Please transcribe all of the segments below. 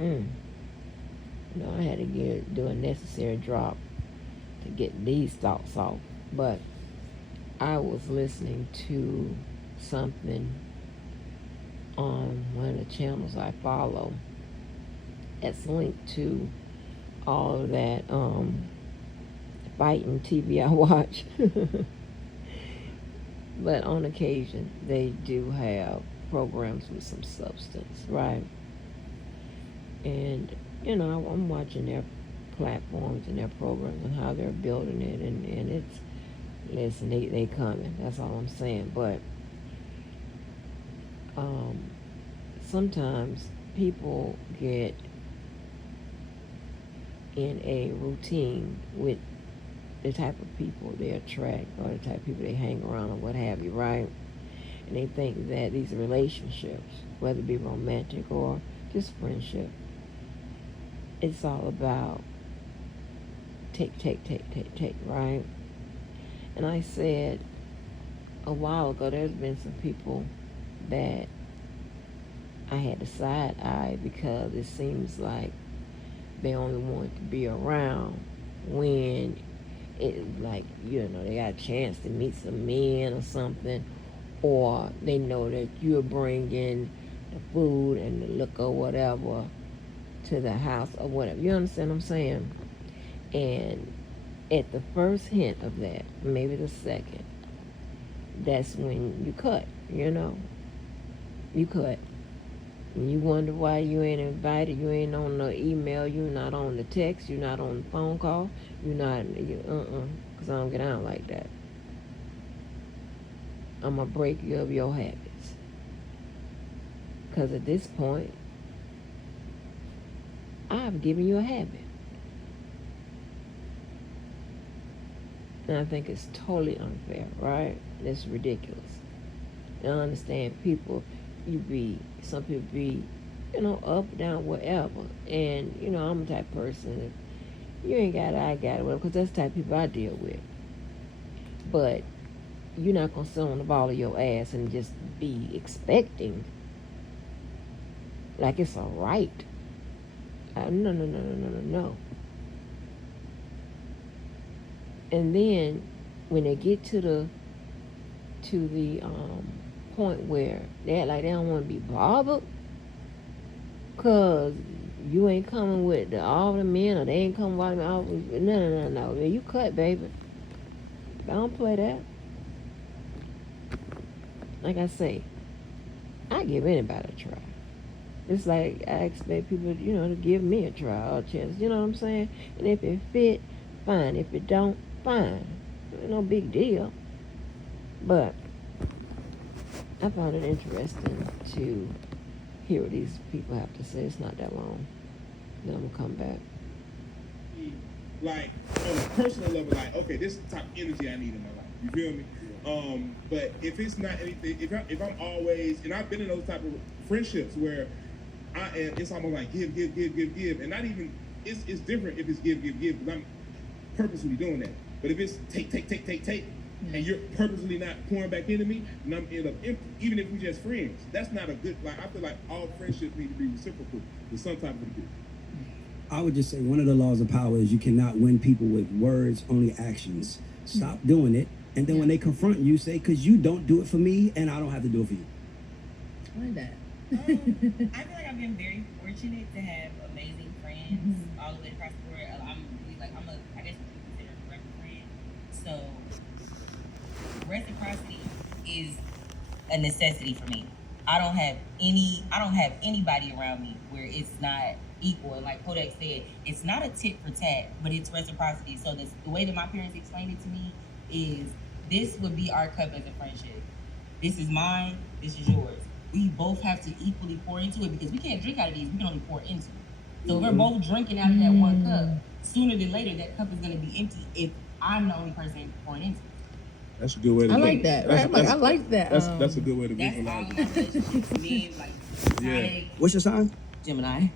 Mm. I had to do a necessary drop to get these thoughts off. But I was listening to something on one of the channels I follow that's linked to all of that fighting TV I watch. But on occasion, they do have programs with some substance, right? And, I'm watching their platforms and their programs and how they're building it. And it's, listen, they coming. That's all I'm saying. But um, sometimes people get in a routine with the type of people they attract or the type of people they hang around or what have you, right? And they think that these relationships, whether it be romantic or just friendship, it's all about take, right? And I said a while ago, there's been some people that I had to side eye because it seems like they only want to be around when it, like, they got a chance to meet some men or something, or they know that you're bringing the food and the liquor or whatever to the house or whatever. You understand what I'm saying? And at the first hint of that, maybe the second, that's when you cut, You cut. And you wonder why you ain't invited, you ain't on the email, you're not on the text, you're not on the phone call, you're not, because I don't get out like that. I'm going to break you of your habits. Because at this point, I've given you a habit. And I think it's totally unfair, right? It's ridiculous. And I understand people, some people be, up, down, whatever. And, I'm the type of person, if you ain't got it, I got it, because that's the type of people I deal with. But you're not going to sit on the ball of your ass and just be expecting like it's a right. No. And then when they get to the point where they act like they don't want to be bothered because you ain't coming with all the men or they ain't coming with all no. You cut, baby. Don't play that. Like I say, I give anybody a try. It's like I expect people, to give me a try or a chance. You know what I'm saying? And if it fit, fine. If it don't, fine. No big deal. But I found it interesting to hear what these people have to say. It's not that long. Then I'm gonna come back. Like on a personal level, like, okay, this is the type of energy I need in my life. You feel me? But if it's not anything, if I'm always, and I've been in those type of friendships where it's almost like give, and not even, it's different if it's give, because I'm purposely doing that. But if it's take, and you're purposely not pouring back into me, and I'm end up empty, even if we're just friends, that's not a good, like, I feel like all friendships need to be reciprocal to some type of degree. I would just say one of the laws of power is you cannot win people with words, only actions. Stop doing it. And then when they confront you, say, because you don't do it for me, and I don't have to do it for you. I like that. I feel like I've been very fortunate to have amazing friends all the way across the board. I guess what you consider a forever friend. So reciprocity is a necessity for me. I don't have anybody around me where it's not equal. And like Kodak said, it's not a tit for tat, but it's reciprocity. So the way that my parents explained it to me is this would be our cup as a friendship. This is mine, this is yours. We both have to equally pour into it because we can't drink out of these, we can only pour into it. So if we're both drinking out of that one cup, sooner than later that cup is going to be empty if I'm the only person pouring into it. That's a good way to I like that. I like that. That's a good way to visualize it. Yeah. What's your sign? Gemini.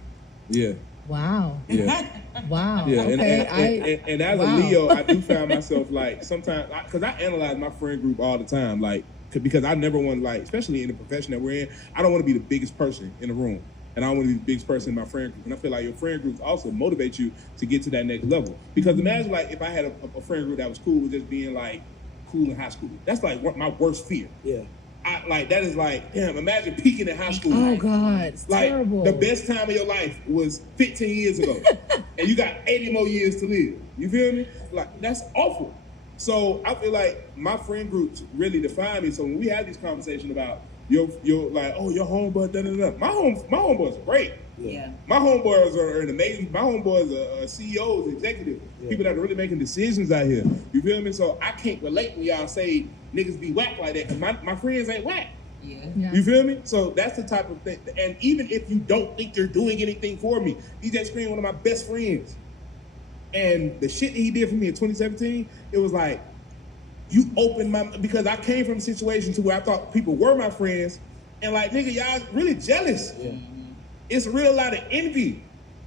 Yeah. Wow. Yeah. Wow. Yeah, Okay. and as a Leo, I do find myself like sometimes, because I analyze my friend group all the time, like because I never want, like, especially in the profession that we're in, I don't want to be the biggest person in the room. and I'm one of these biggest person in my friend group. And I feel like your friend groups also motivate you to get to that next level. Because imagine like if I had a friend group that was cool with just being like cool in high school. That's like my worst fear. Yeah. I like that is like, damn, imagine peaking in high school. Oh God, it's Like terrible. the best time of your life was 15 years ago, and you got 80 more years to live. You feel me? Like that's awful. So I feel like my friend groups really define me. So when we have these conversations about your like, oh, your homeboy, da da da. My homeboys are great. Yeah. My homeboys are amazing. My homeboys are CEOs, executives, people that are really making decisions out here. You feel me? So I can't relate when y'all say niggas be whack like that, because my friends ain't whack. Yeah. Yeah. You feel me? So that's the type of thing. And even if you don't think they're doing anything for me, DJ Scream, one of my best friends. And the shit that he did for me in 2017, it was like, you opened my, because I came from a situation to where I thought people were my friends, and like, nigga, y'all really jealous. Yeah. It's a real lot of envy.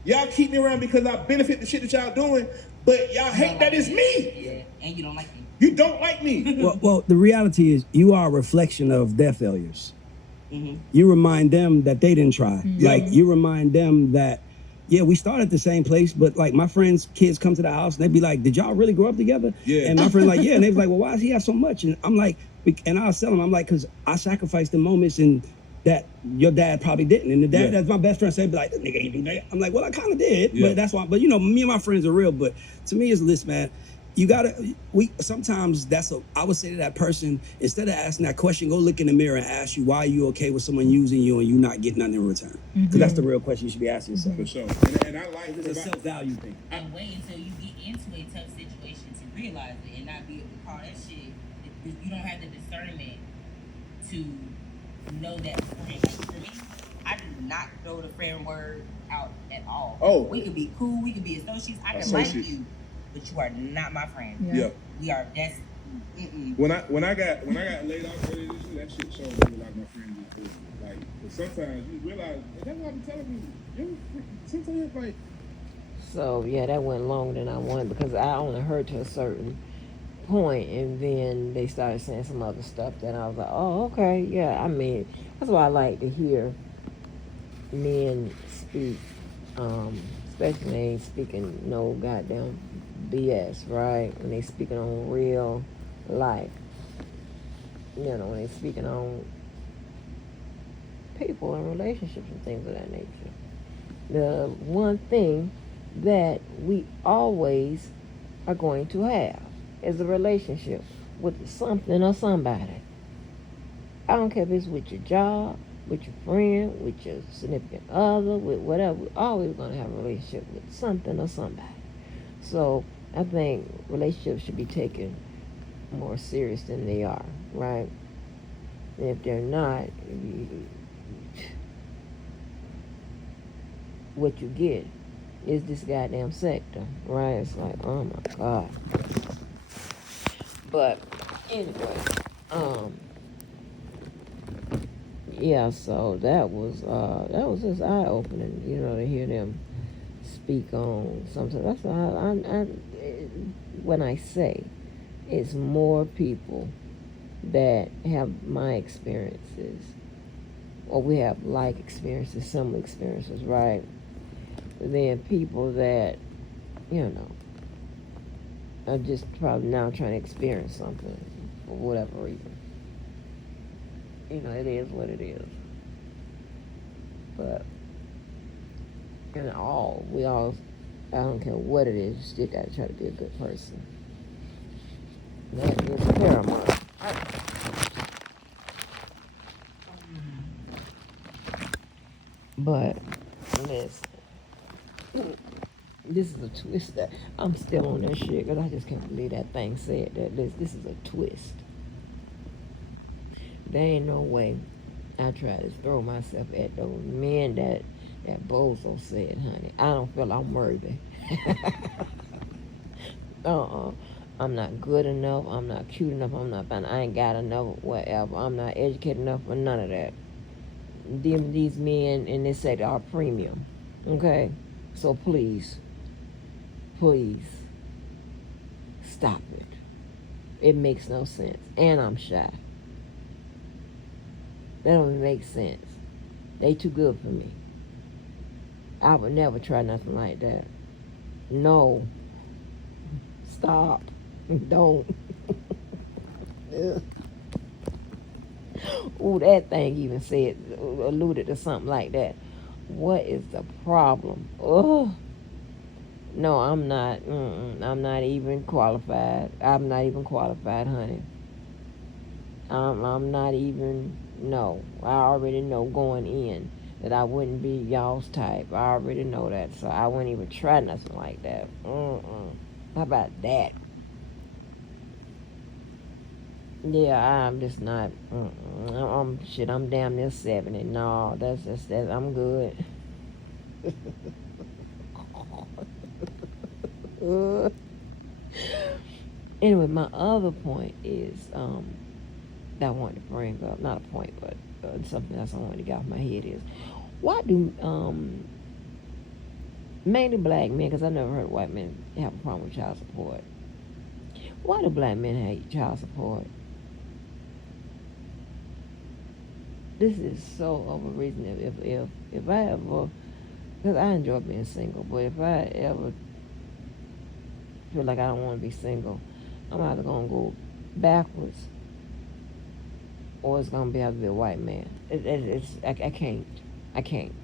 Y'all keep me around because I benefit the shit that y'all doing, but y'all hate that it's me. Yeah. And you don't like me. You don't like me. Well, the reality is you are a reflection of their failures. Mm-hmm. You remind them that they didn't try. Mm-hmm. Like you remind them that, yeah, we started at the same place, but like my friends' kids come to the house and they'd be like, "Did y'all really grow up together?" Yeah. And my friend's like, "Yeah," and they'd be like, "Well, why does he have so much?" And I'm like, and I'll tell them, I'm like, "Cause I sacrificed the moments and that your dad probably didn't." And the dad, that's my best friend, said, "Be like, this nigga ain't do that." I'm like, "Well, I kind of did, Yeah. but that's why." But you know, me and my friends are real. But to me, it's this, man. You gotta. Sometimes I would say to that person, instead of asking that question, go look in the mirror and ask you, why are you okay with someone using you and you not getting nothing in return? Because that's the real question you should be asking yourself. For sure. And I like It's a self-value thing. And wait until you get into a tough situation to realize it and not be able to call that shit. You don't have the discernment to know that friend. Like for me, I do not throw the friend word out at all. Oh. We could be cool, we could be associates. I can Associates. like you, but you are not my friend. Yeah. Yeah. We are that's When I got laid off earlier this year, that shit showed me a lot of my friends is good. Like, 'cause sometimes you realize, and that's what I'm telling you. Sometimes like, So yeah, that went longer than I wanted because I only heard to a certain point, and then they started saying some other stuff. That I was like, oh, okay, yeah. I mean, that's why I like to hear men speak, especially when they ain't speaking no goddamn BS, right? When they speaking on real life, you know, when they speaking on people and relationships and things of that nature. The one thing that we always are going to have is a relationship with something or somebody. I don't care if it's with your job, with your friend, with your significant other, with whatever. We're always going to have a relationship with something or somebody. So I think relationships should be taken more serious than they are, right? And if they're not, what you get is this goddamn sector, right? It's like, oh my God. But anyway, yeah, so that was just eye opening, you know, to hear them speak on something. That's why when I say it's more people that have my experiences, or we have like experiences, similar experiences, right? Than people that, you know, are just probably now trying to experience something for whatever reason. You know, it is what it is. But we all, I don't care what it is, you still gotta try to be a good person. That is paramount. But listen, this is a twist that I'm still on that shit because I just can't believe that thing said that. This is a twist. There ain't no way I try to throw myself at those men that Bozo said, honey. I don't feel I'm worthy. I'm not good enough. I'm not cute enough. I'm not fine. I ain't got enough, whatever. I'm not educated enough for none of that. These men in this sector are premium. Okay? So please, stop it. It makes no sense. And I'm shy. That don't make sense. They too good for me. I would never try nothing like that. No. Stop. Don't. Ugh. Ooh, that thing even said, alluded to something like that. What is the problem? Oh, no, I'm not. I'm not even qualified. I'm not even qualified, honey. I'm not even. No, I already know going in that I wouldn't be y'all's type. I already know that, so I wouldn't even try nothing like that. How about that? Yeah, I'm just not. Shit. I'm damn near 70. No, that's just that. I'm good. Anyway, my other point is that I wanted to bring up. Not a point, but something else I wanted to get off my head is why do mainly black men? Because I never heard white men have a problem with child support. Why do black men hate child support? This is so overreasonable. If I ever, because I enjoy being single, but if I ever feel like I don't want to be single, I'm either gonna go backwards or it's gonna have to be a white man. I can't.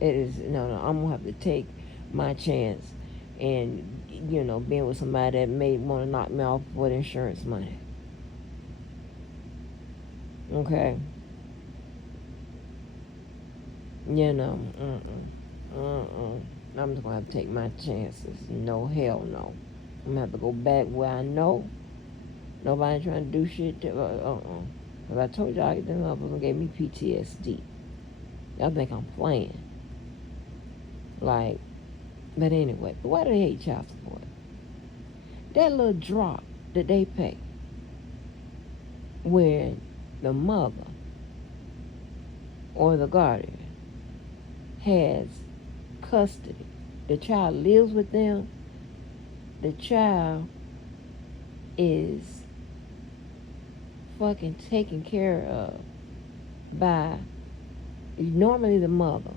It is no. I'm gonna have to take my chance, and being with somebody that may want to knock me off with insurance money. Okay. I'm just gonna have to take my chances. No, hell no. I'm gonna have to go back where I know nobody trying to do shit. Because I told y'all, them motherfuckers gave me PTSD. Y'all think I'm playing. Like, but anyway, why do they hate child support? That little drop that they pay when the mother or the guardian has custody, the child lives with them, the child is fucking taken care of by normally the mother.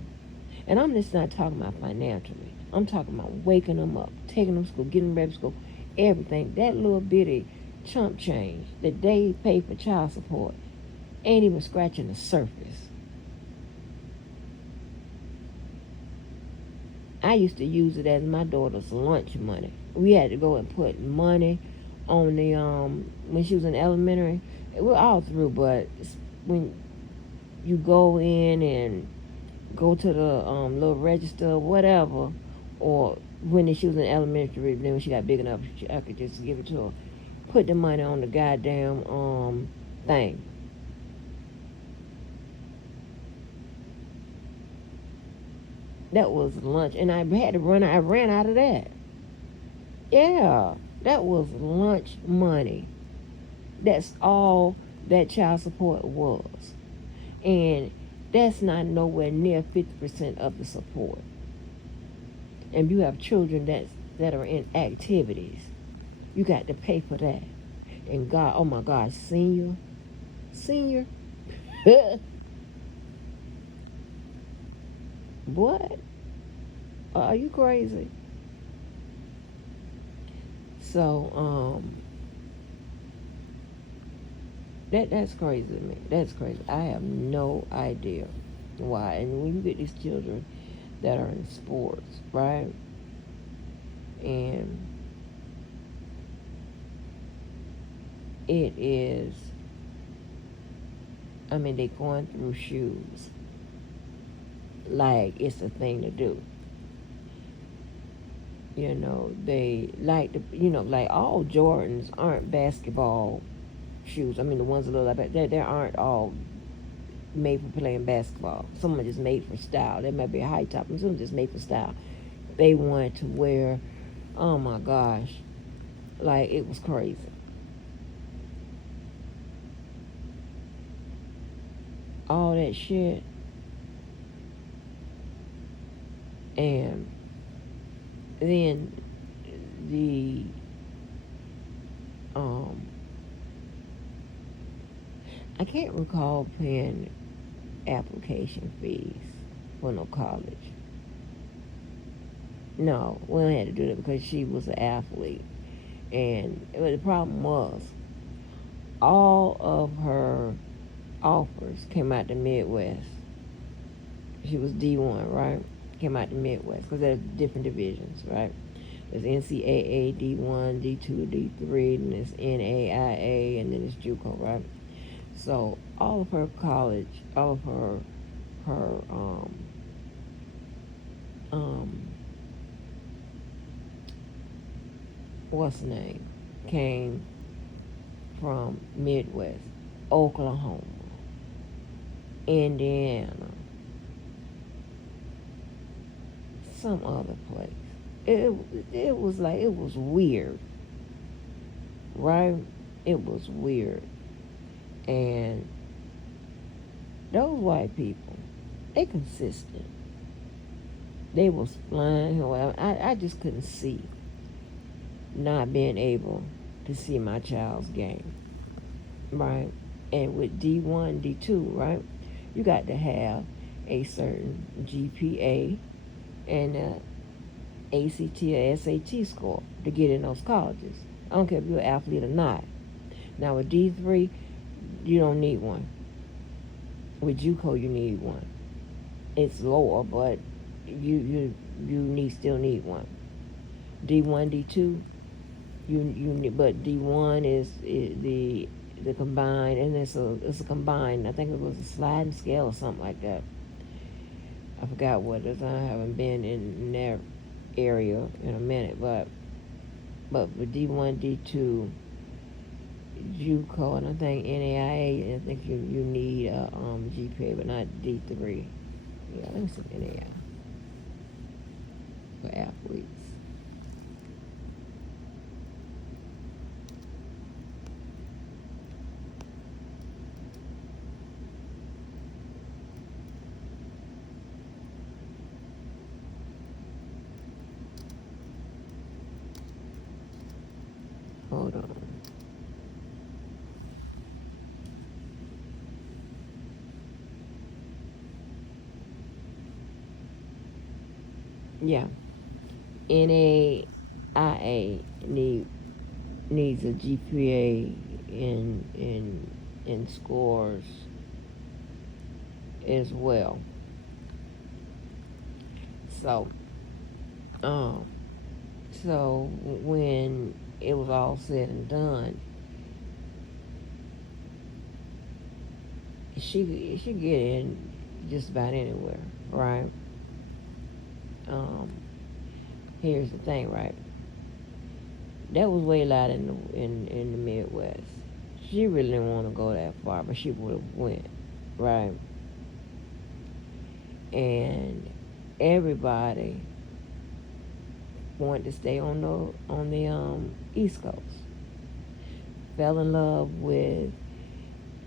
And I'm just not talking about financially. I'm talking about waking them up, taking them to school, getting them ready to school, everything. That little bitty chump change that they pay for child support ain't even scratching the surface. I used to use it as my daughter's lunch money. We had to go and put money on the when she was in elementary. We're all through, but when you go in and go to the little register or whatever, or when she was in elementary, then when she got big enough, I could just give it to her. Put the money on the goddamn thing. That was lunch, and I had to run. I ran out of that. Yeah, that was lunch money. That's all that child support was, and that's not nowhere near 50% of the support. And you have children that are in activities, you got to pay for that. And God, oh my God, senior. What? Are you crazy? So, that's crazy to me. That's crazy. I have no idea why. And when you get these children that are in sports, right? And it is, I mean, they're going through shoes like it's a thing to do. They like to, like all Jordans aren't basketball shoes. I mean, the ones that look like that, they aren't all made for playing basketball. Some are just made for style. They might be a high top, and some are just made for style. They wanted to wear, oh my gosh, like it was crazy. All that shit. And then the I can't recall paying application fees. for no college. No, we had to do that because she was an athlete. And the problem was, all of her offers came out the Midwest. She was D1, right? Came out the Midwest because there's different divisions, right? There's NCAA, D1, D2, D3, and there's NAIA, and then there's JUCO, right? So all of her college, all of her what's the name, came from Midwest, Oklahoma, Indiana, some other place. It was like, it was weird, right? It was weird. And those white people, they consistent. They was flying. I just couldn't see not being able to see my child's game, right? And with D1, D2, right, you got to have a certain GPA and a ACT or SAT score to get in those colleges. I don't care if you're an athlete or not. Now with D3, you don't need one. With JUCO, you need one. It's lower, but you still need one. D1, D2, you need, but D1 is the combined, and it's a combined. I think it was a sliding scale or something like that. I forgot what it is. I haven't been in their area in a minute, but with D1, D2, JUCO, and I think NAIA, I think you need a GPA, but not D3. Yeah, let me see NAIA for athletes. Hold on. Yeah. NAIA needs a GPA in scores as well. So when it was all said and done, she get in just about anywhere, right? Here's the thing, right? That was way out in the Midwest. She really didn't want to go that far, but she would have went, right? And everybody wanted to stay on the East Coast. Fell in love with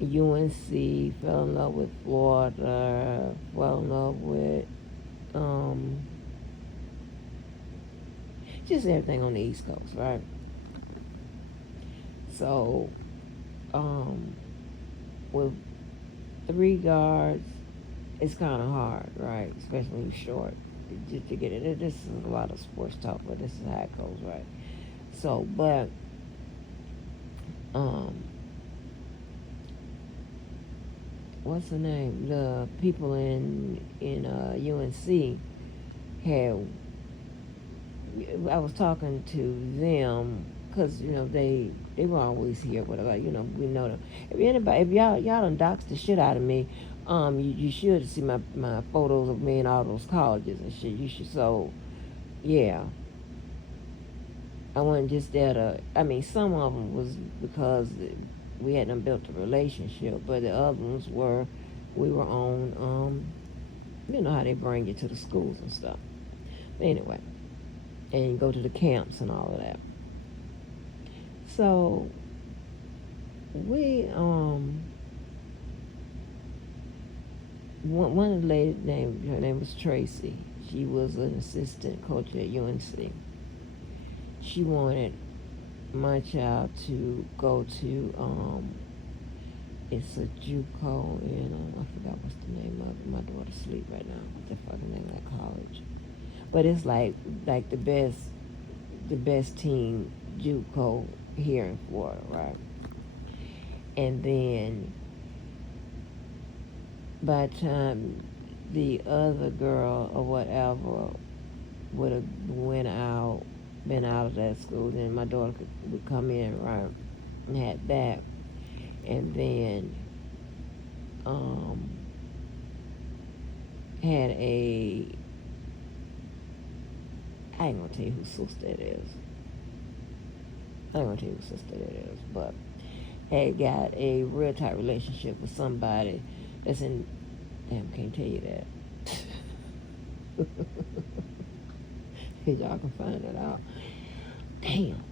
UNC, fell in love with Florida, fell in love with just everything on the East Coast, right? So, with 3 guards, it's kind of hard, right? Especially when you're short, just to get it. This is a lot of sports talk, but this is how it goes, right? So, but, what's the name? The people in UNC had. I was talking to them because they were always here. Whatever, we know them. If y'all done doxed the shit out of me, you should see my photos of me in all those colleges and shit. You should. So, yeah. I wasn't just there to. I mean, some of them was because we hadn't built a relationship, but the other ones were we were on. You know how they bring you to the schools and stuff. But anyway. And go to the camps and all of that. So we one of the ladies her name was Tracy. She was an assistant coach at UNC. She wanted my child to go to It's a JUCO in I forgot what's the name of it. My daughter's asleep right now. What's the fucking name of that college? But it's like the best team JUCO here in Florida, right? And then by the time the other girl or whatever would have been out of that school, then my daughter would come in, right, and had that. And then had I ain't gonna tell you whose sister it is. But had got a real tight relationship with somebody that's in, damn, can't tell you that. Y'all can find it out. Damn.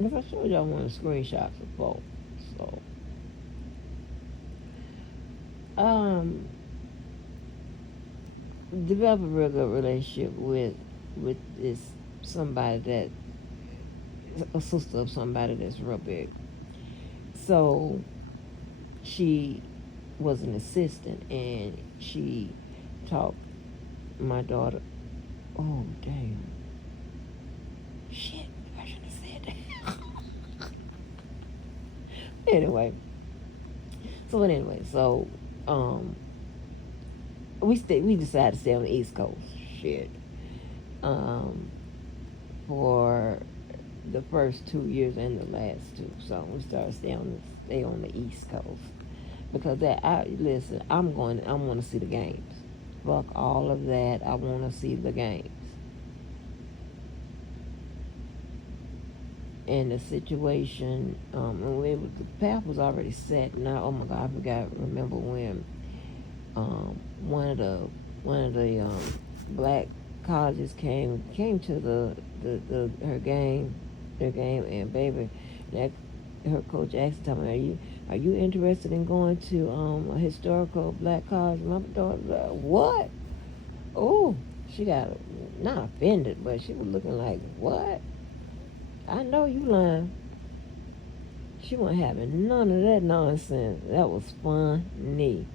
If I showed y'all one of the screenshots of both, so develop a real good relationship with this somebody that a sister of somebody that's real big. So she was an assistant, and she taught my daughter. Oh damn! Shit! I shouldn't have said that. Anyway, so we decided to stay on the East Coast. Shit. For the first 2 years and the last 2, so we started stay on the East Coast because I want to see the games. Fuck all of that. I want to see the games. And the situation, the path was already set. Now, oh my God, I forgot. Remember when one of the black colleges came to her game, and baby, her coach asked me, "Are you interested in going to a historical black college?" My daughter was like, "What?" Oh, she got not offended, but she was looking like, "What? I know you lying." She wasn't having none of that nonsense. That was funny.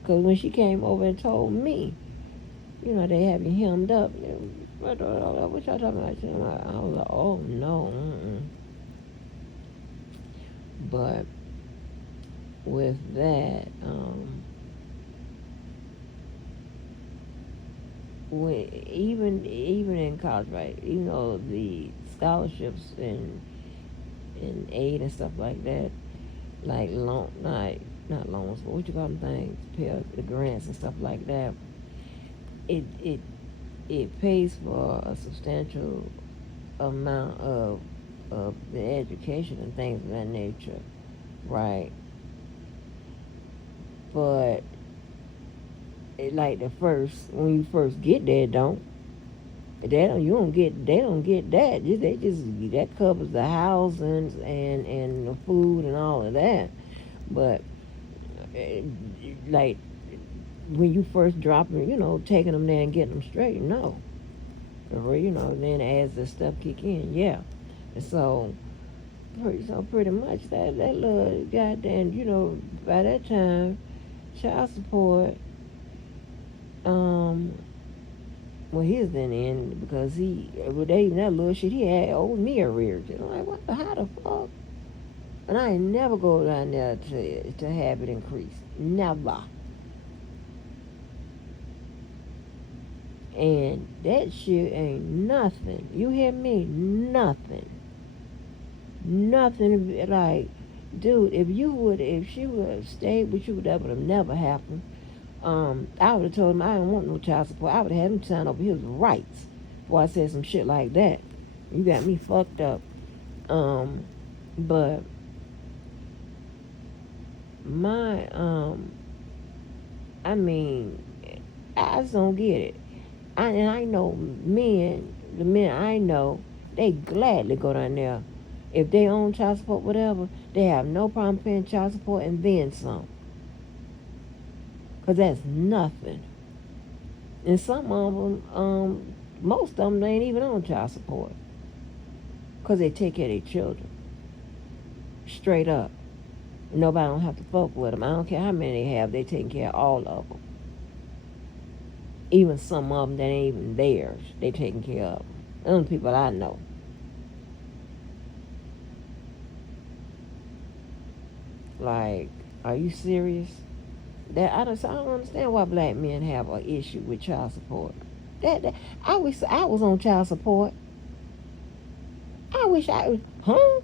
Because when she came over and told me, they had me hemmed up. What y'all talking about? I was like, oh no. But with that, even in college, right? The scholarships and aid and stuff like that, like not loans, but what you call them things, the grants and stuff like that. It pays for a substantial amount of the education and things of that nature, right? But when you first get there, they don't get that. That covers the housing and the food and all of that. But like when you first drop them, taking them there and getting them straight, no. Or, then as the stuff kick in, yeah. And so pretty much that little goddamn, by that time, child support, well, he was then in because that little shit he had owed me arrears. I'm like, how the fuck? And I ain't never go down there to have it increase. Never. And that shit ain't nothing. You hear me? Nothing. Nothing. Like, dude, if she would have stayed with you, that would have never happened. I would have told him I didn't want no child support. I would have had him sign over his rights before I said some shit like that. You got me fucked up. But I just don't get it. I know the men I know, they gladly go down there. If they own child support, whatever, they have no problem paying child support and then some. Because that's nothing. And some of them, most of them, they ain't even on child support. Because because they take care of their children. Straight up. Nobody don't have to fuck with them. I don't care how many they have. They taking care of all of them. Even some of them that ain't even theirs. They taking care of them. Those people I know. Like, are you serious? That I don't understand why black men have an issue with child support. I wish I was on child support. I wish I was, huh?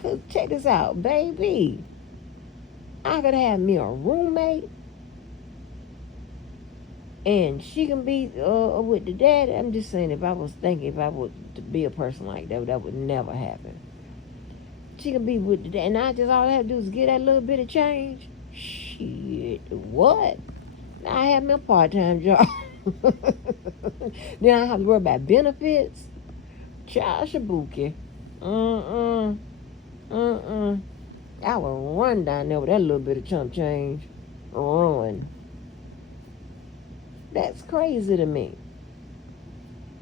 Cause check this out, baby. I could have me a roommate, and she can be with the daddy. I'm just saying, if I was to be a person like that, that would never happen. She can be with the daddy, and all I have to do is get that little bit of change. Shit, what? I have me a part-time job. Then I have to worry about benefits. Child shabuki. I would run down there with that little bit of chump change. Run. That's crazy to me.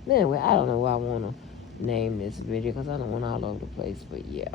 Anyway, I don't know what I want to name this video because I don't want all over the place, but yeah.